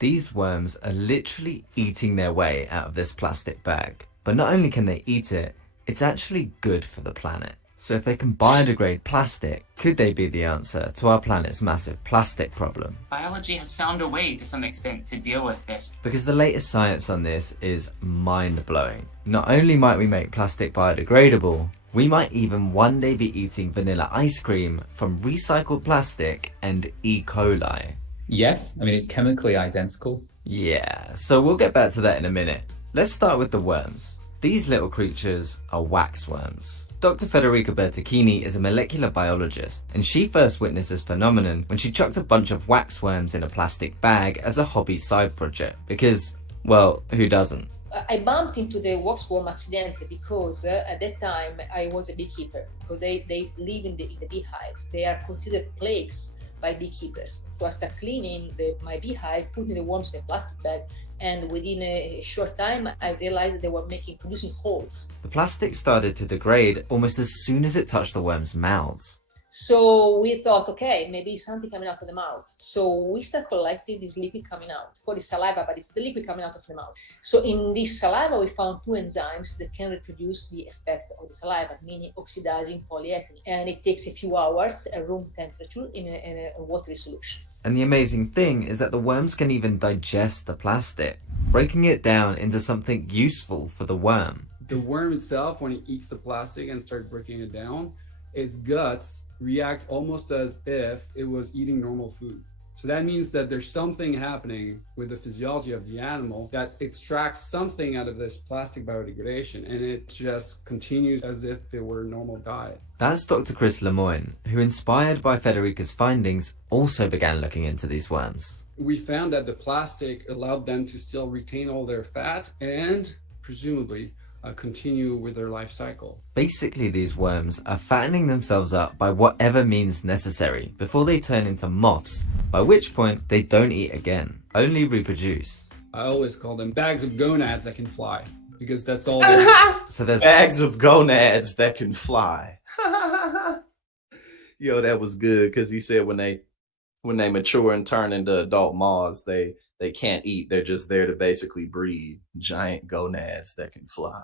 These worms are literally eating their way out of this plastic bag. But not only can they eat it, it's actually good for the planet. So if they can biodegrade plastic, could they be the answer to our planet's massive plastic problem? Biology has found a way to some extent to deal with this. Because the latest science on this is mind-blowing. Not only might we make plastic biodegradable, we might even one day be eating vanilla ice cream from recycled plastic and E. coli. Yes, I mean, it's chemically identical. Yeah, so we'll get back to that in a minute. Let's start with the worms. These little creatures are waxworms. Dr. Federica Bertocchini is a molecular biologist, and she first witnessed this phenomenon when she chucked a bunch of waxworms in a plastic bag as a hobby side project, because, well, who doesn't? I bumped into the waxworm accidentally because at that time I was a beekeeper, because they live in the beehives. They are considered plagues by beekeepers. So I started cleaning my beehive, putting the worms in a plastic bag, and within a short time I realized that they were producing holes. The plastic started to degrade almost as soon as it touched the worms' mouths. So we thought, okay, maybe something coming out of the mouth. So we start collecting this liquid coming out. It's called saliva, but it's the liquid coming out of the mouth. So in this saliva, we found two enzymes that can reproduce the effect of the saliva, meaning oxidizing polyethylene. And it takes a few hours at room temperature in a watery solution. And the amazing thing is that the worms can even digest the plastic, breaking it down into something useful for the worm. The worm itself, when it eats the plastic and starts breaking it down, its guts react almost as if it was eating normal food. So that means that there's something happening with the physiology of the animal that extracts something out of this plastic biodegradation, and it just continues as if it were a normal diet. That's Dr. Chris Lemoine, who, inspired by Federica's findings, also began looking into these worms. We found that the plastic allowed them to still retain all their fat and presumably continue with their life cycle. Basically, these worms are fattening themselves up by whatever means necessary before they turn into moths, by which point they don't eat again, only reproduce. I always call them bags of gonads that can fly, because that's all they So there's bags of gonads that can fly. Yo, that was good, because he said when they mature and turn into adult moths, they can't eat. They're just there to basically breed giant gonads that can fly.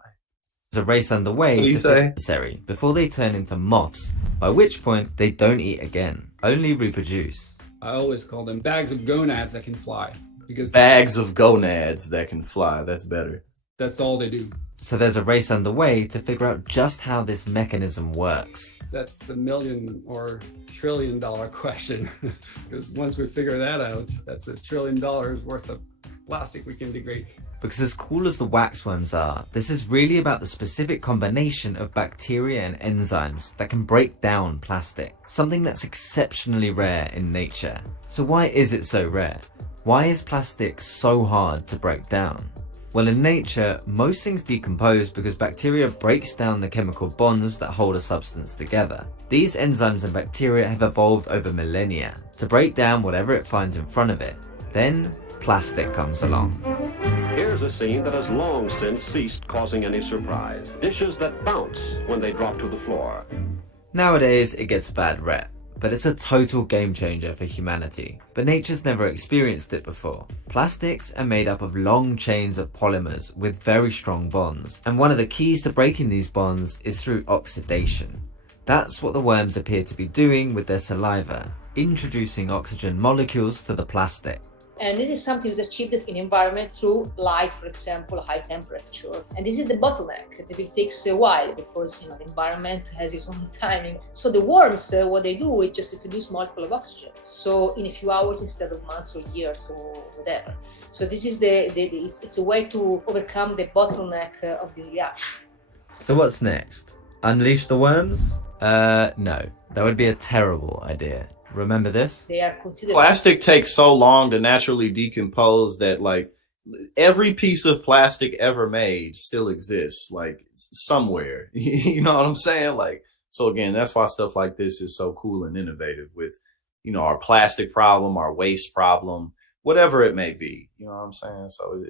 a race underway to fix necessary before they turn into moths, by which point they don't eat again, only reproduce. I always call them bags of gonads that can fly, because bags of gonads that can fly. That's better. That's all they do. So there's a race underway to figure out just how this mechanism works. That's the $1,000,000 or $1,000,000,000 question. Because once we figure that out, that's $1 trillion worth of plastic we can degrade. Because as cool as the waxworms are, this is really about the specific combination of bacteria and enzymes that can break down plastic, something that's exceptionally rare in nature. So why is it so rare? Why is plastic so hard to break down? Well, in nature, most things decompose because bacteria breaks down the chemical bonds that hold a substance together. These enzymes and bacteria have evolved over millennia to break down whatever it finds in front of it. Then, plastic comes along. Here's a scene that has long since ceased causing any surprise. Dishes that bounce when they drop to the floor. Nowadays, it gets a bad rep, but it's a total game changer for humanity. But nature's never experienced it before. Plastics are made up of long chains of polymers with very strong bonds, and one of the keys to breaking these bonds is through oxidation. That's what the worms appear to be doing with their saliva, introducing oxygen molecules to the plastic. And this is something that's achieved in environment through light, for example, high temperature. And this is the bottleneck. It takes a while because the environment has its own timing. So the worms, what they do is just introduce molecule of oxygen. So in a few hours instead of months or years or whatever. So this is it's a way to overcome the bottleneck of this reaction. So what's next? Unleash the worms? No. That would be a terrible idea. Remember this? They are considered plastic takes so long to naturally decompose that like every piece of plastic ever made still exists like somewhere. You know what I'm saying? Like, so again, that's why stuff like this is so cool and innovative with, our plastic problem, our waste problem, whatever it may be. You know what I'm saying? So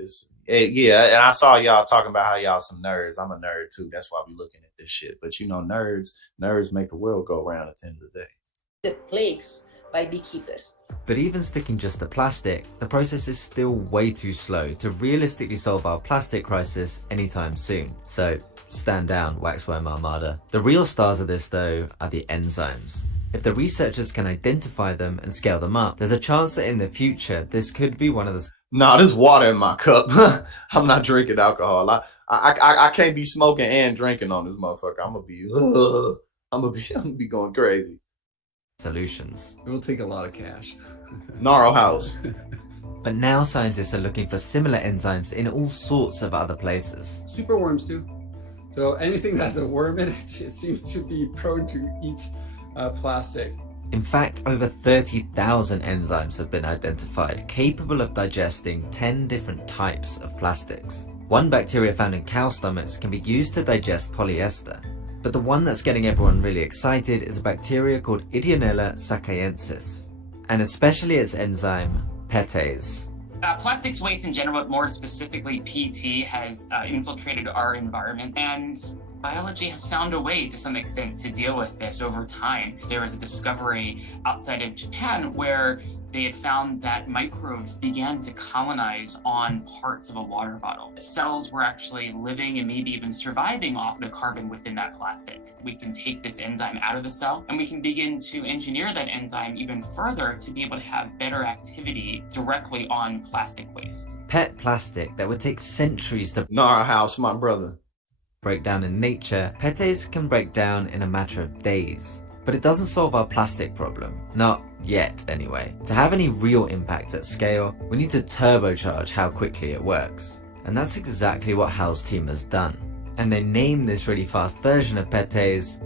yeah. And I saw y'all talking about how y'all some nerds. I'm a nerd too. That's why we looking at this shit. But nerds make the world go round at the end of the day. the plagues by beekeepers. But even sticking just to plastic, the process is still way too slow to realistically solve our plastic crisis anytime soon. So stand down, Waxworm Armada. The real stars of this though are the enzymes. If the researchers can identify them and scale them up, there's a chance that in the future this could be one of the... Nah, there's water in my cup. I'm not drinking alcohol. I can't be smoking and drinking on this motherfucker. I'm gonna be going crazy. solutions. It will take a lot of cash. Gnarl House. But now scientists are looking for similar enzymes in all sorts of other places. Superworms too. So anything that's a worm in it, it seems to be prone to eat plastic. In fact, over 30,000 enzymes have been identified capable of digesting 10 different types of plastics. One bacteria found in cow stomachs can be used to digest polyester. But the one that's getting everyone really excited is a bacteria called Ideonella sakaiensis, and especially its enzyme, PETase. Plastics waste in general, but more specifically PT, has infiltrated our environment, and biology has found a way to some extent to deal with this over time. There was a discovery outside of Japan where they had found that microbes began to colonize on parts of a water bottle. Cells were actually living and maybe even surviving off the carbon within that plastic. We can take this enzyme out of the cell and we can begin to engineer that enzyme even further to be able to have better activity directly on plastic waste. PET plastic that would take centuries to Gnarl House, my brother. break down in nature, PETase can break down in a matter of days. But it doesn't solve our plastic problem. Not yet, anyway. To have any real impact at scale, we need to turbocharge how quickly it works. And that's exactly what Hal's team has done. And they named this really fast version of PETase,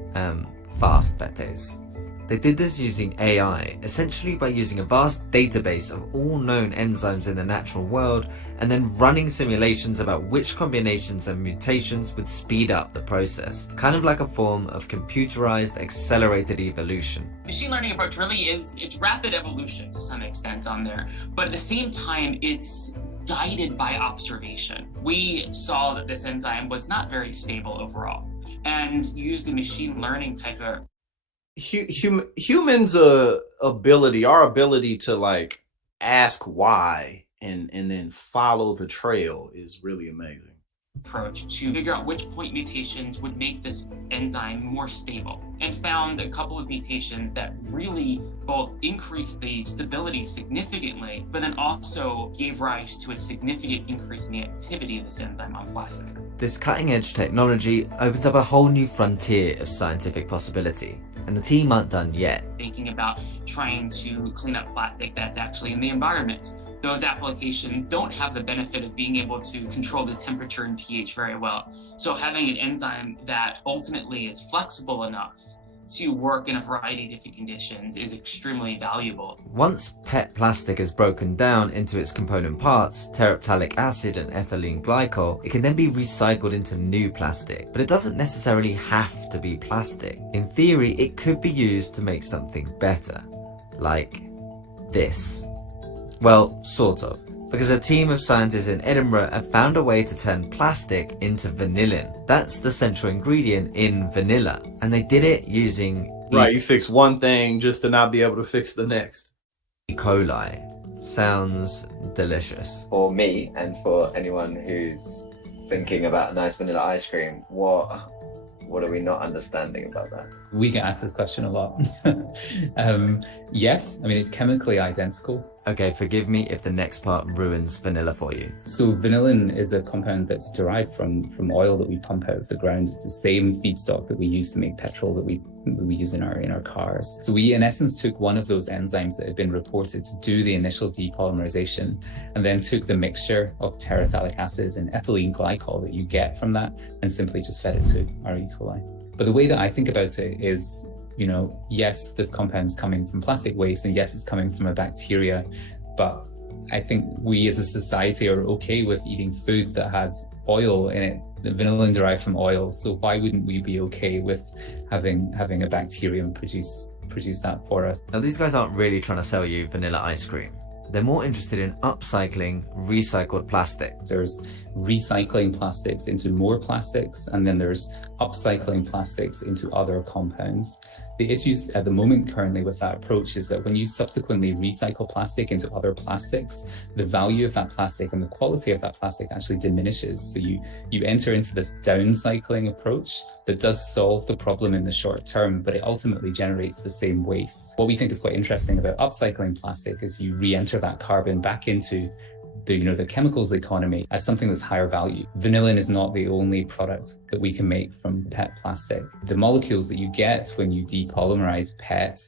Fast PETase. They did this using AI, essentially by using a vast database of all known enzymes in the natural world and then running simulations about which combinations and mutations would speed up the process. Kind of like a form of computerized accelerated evolution. Machine learning approach really it's rapid evolution to some extent on there, but at the same time, it's guided by observation. We saw that this enzyme was not very stable overall and used the machine learning type of Humans' ability, our ability to like ask why and then follow the trail is really amazing. approach to figure out which point mutations would make this enzyme more stable, and found a couple of mutations that really both increased the stability significantly, but then also gave rise to a significant increase in the activity of this enzyme on plastic. This cutting-edge technology opens up a whole new frontier of scientific possibility, and the team aren't done yet. Thinking about trying to clean up plastic that's actually in the environment. Those applications don't have the benefit of being able to control the temperature and pH very well. So having an enzyme that ultimately is flexible enough to work in a variety of different conditions is extremely valuable. Once PET plastic is broken down into its component parts, terephthalic acid and ethylene glycol, it can then be recycled into new plastic. But it doesn't necessarily have to be plastic. In theory, it could be used to make something better. Like this. Well, sort of. Because a team of scientists in Edinburgh have found a way to turn plastic into vanillin. That's the central ingredient in vanilla. And they did it using Right, you fix one thing just to not be able to fix the next. E. coli. Sounds delicious. For me and for anyone who's thinking about nice vanilla ice cream, what are we not understanding about that? We get asked this question a lot. Yes, I mean, it's chemically identical. Okay, forgive me if the next part ruins vanilla for you. So vanillin is a compound that's derived from oil that we pump out of the ground. It's the same feedstock that we use to make petrol that we use in our cars. So we, in essence, took one of those enzymes that had been reported to do the initial depolymerization, and then took the mixture of terephthalic acid and ethylene glycol that you get from that, and simply just fed it to our E. coli. But the way that I think about it is, you know, yes, this compound's coming from plastic waste, and yes, it's coming from a bacteria, but I think we as a society are okay with eating food that has oil in it, the vanillin derived from oil. So why wouldn't we be okay with having a bacterium produce that for us? Now, these guys aren't really trying to sell you vanilla ice cream. They're more interested in upcycling recycled plastic. There's recycling plastics into more plastics, and then there's upcycling plastics into other compounds. The issues at the moment currently with that approach is that when you subsequently recycle plastic into other plastics, the value of that plastic and the quality of that plastic actually diminishes. So you enter into this downcycling approach that does solve the problem in the short term, but it ultimately generates the same waste. What we think is quite interesting about upcycling plastic is you re-enter that carbon back into the chemicals economy as something that's higher value. Vanillin is not the only product that we can make from PET plastic. The molecules that you get when you depolymerize PET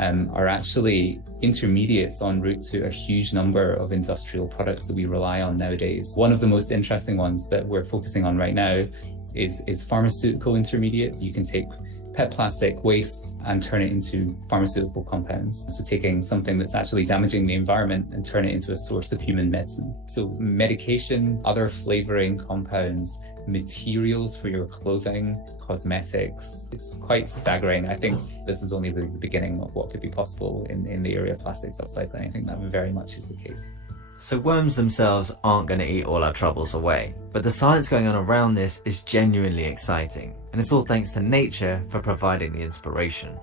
are actually intermediates en route to a huge number of industrial products that we rely on nowadays. One of the most interesting ones that we're focusing on right now is pharmaceutical intermediate. You can take PET plastic waste and turn it into pharmaceutical compounds. So taking something that's actually damaging the environment and turn it into a source of human medicine. So medication, other flavoring compounds, materials for your clothing, cosmetics. It's quite staggering. I think this is only the beginning of what could be possible in the area of plastics upcycling. I think that very much is the case. So worms themselves aren't going to eat all our troubles away, but the science going on around this is genuinely exciting, and it's all thanks to nature for providing the inspiration.